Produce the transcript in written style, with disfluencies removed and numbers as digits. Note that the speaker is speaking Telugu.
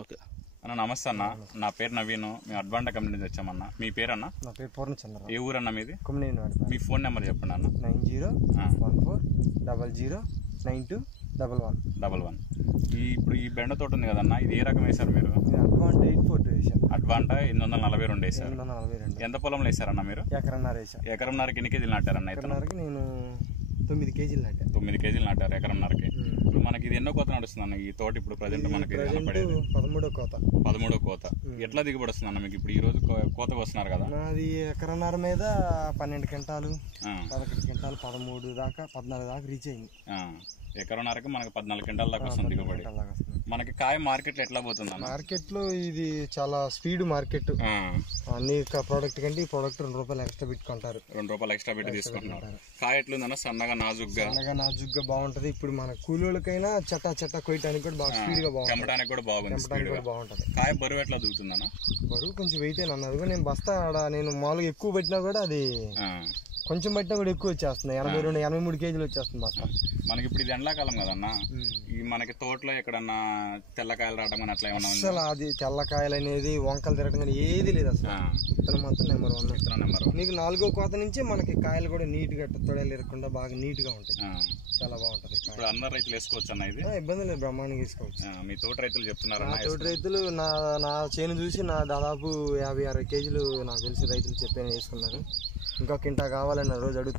ఓకే అన్న, నమస్తే అన్న. నా పేరు నవీన్. మేము అడ్వాంట కంపెనీ నుంచి వచ్చామన్న. మీ పేరు అన్న? నా పేరు పూర్ణచంద్ర. ఏ ఊరన్న మీది? కుమ్మనేని. మీ ఫోన్ నెంబర్ చెప్పండి అన్న. 9014009211. ఇప్పుడు ఈ బెండ తోట ఉంది కదన్న, ఇది ఏ రకం వేశారు మీరు? అడ్వాంట 842 వేసాను. అడ్వాంట 842 వేశారు. 842. ఎంత పొలంలో వేశారన్న మీరు? ఎకరన్నర వేసాను. ఎకరంన్నరకి ఎన్ని కేజీలు నాటారన్న? ఎకరన్నరకి నేను 9 కేజీలు నాటాను. 9 కేజీలు నాటారు ఎకరంన్నరకి. ఇప్పుడు మనకి ఇది ఎన్నో కోత నడుస్తుంది అన్న ఈ తోట? ఇప్పుడు ప్రజెంట్ మనకి 13వ కోత. 13వ కోత. ఎట్లా దిగుబడి వస్తుంది అన్న మీకు ఇప్పుడు? ఈ రోజు కోతకు వస్తున్నారు కదా? నాది ఎకరన్నర మీద 12 క్వింటాలు, 11 క్వింటాలు, 13 దాకా 14 దాకా రీచ్ అయింది. ఎకరన్నరకి మనకి 14 క్వింటాల దాకా వస్తుంది దిగుబడి. మనకి కాయ మార్కెట్ లో ఎట్లా పోతుంది అన్న? మార్కెట్ లో ఇది చాలా స్పీడ్ మార్కెట్. అన్ని ప్రోడక్ట్ కంటే ఈ ప్రోడక్ట్ ₹2 ఎక్స్ట్రా పెట్టుకుంటారు. ₹2 ఎక్స్ట్రా పెట్టి తీసుకుంటున్నారు. కాయ ఎట్లుందన్న? సన్నగా నాజుగ్గా బాగుంటది. ఇప్పుడు మన కూలీలకైనా చట్టా కొయ్యడానికి కూడా బాగా స్పీడ్ గా బాగుంటుంది. తెంపడానికి కూడా బాగుంటుంది. కాయ బరువు ఎట్లా దిగుతుందన్న? బరువు కొంచెం వెయిట్ అన్నది. నేను బస్తా నేను మామూలుగా ఎక్కువ పెట్టినా కూడా అది కొంచెం పట్టినా కూడా ఎక్కువ వచ్చేస్తుంది. 82-83 కేజీలు వచ్చేస్తుంది బస్తా. మనకి ఇప్పుడు ఇది ఎండాకాలం కదన్న, ఈ మనకి తోటలో ఎక్కడన్నా తెల్లకాయలు రావడం కానీ అట్లా ఏమన్నా? అసలు అది తెల్లకాయలు అనేది వంకలు తిరగడం కానీ ఏది లేదు అసలు. విత్తనం మాత్రం నెంబర్ 1. నీకు 4వ కోత నుంచి మనకి కాయలు కూడా నీట్ గా తొడలు ఇరగకుండా బాగా నీట్ గా ఉంటాయి. చాలా బాగుంటది. ఇప్పుడు అందరు రైతులు వేసుకోవచ్చు అన్న ఇది? ఇబ్బంది లేదు, బ్రహ్మాండంగా వేసుకోవచ్చు. మీ తోట రైతులు చెప్తున్నారు? నా తోట రైతులు నా చేను చూసి నా దాదాపు 50-60 కేజీలు నాకు తెలిసి రైతులు చెప్పేనే వేసుకున్నారు. ఇంకా కింటా కావాలన్న రోజు అడుగుతారు.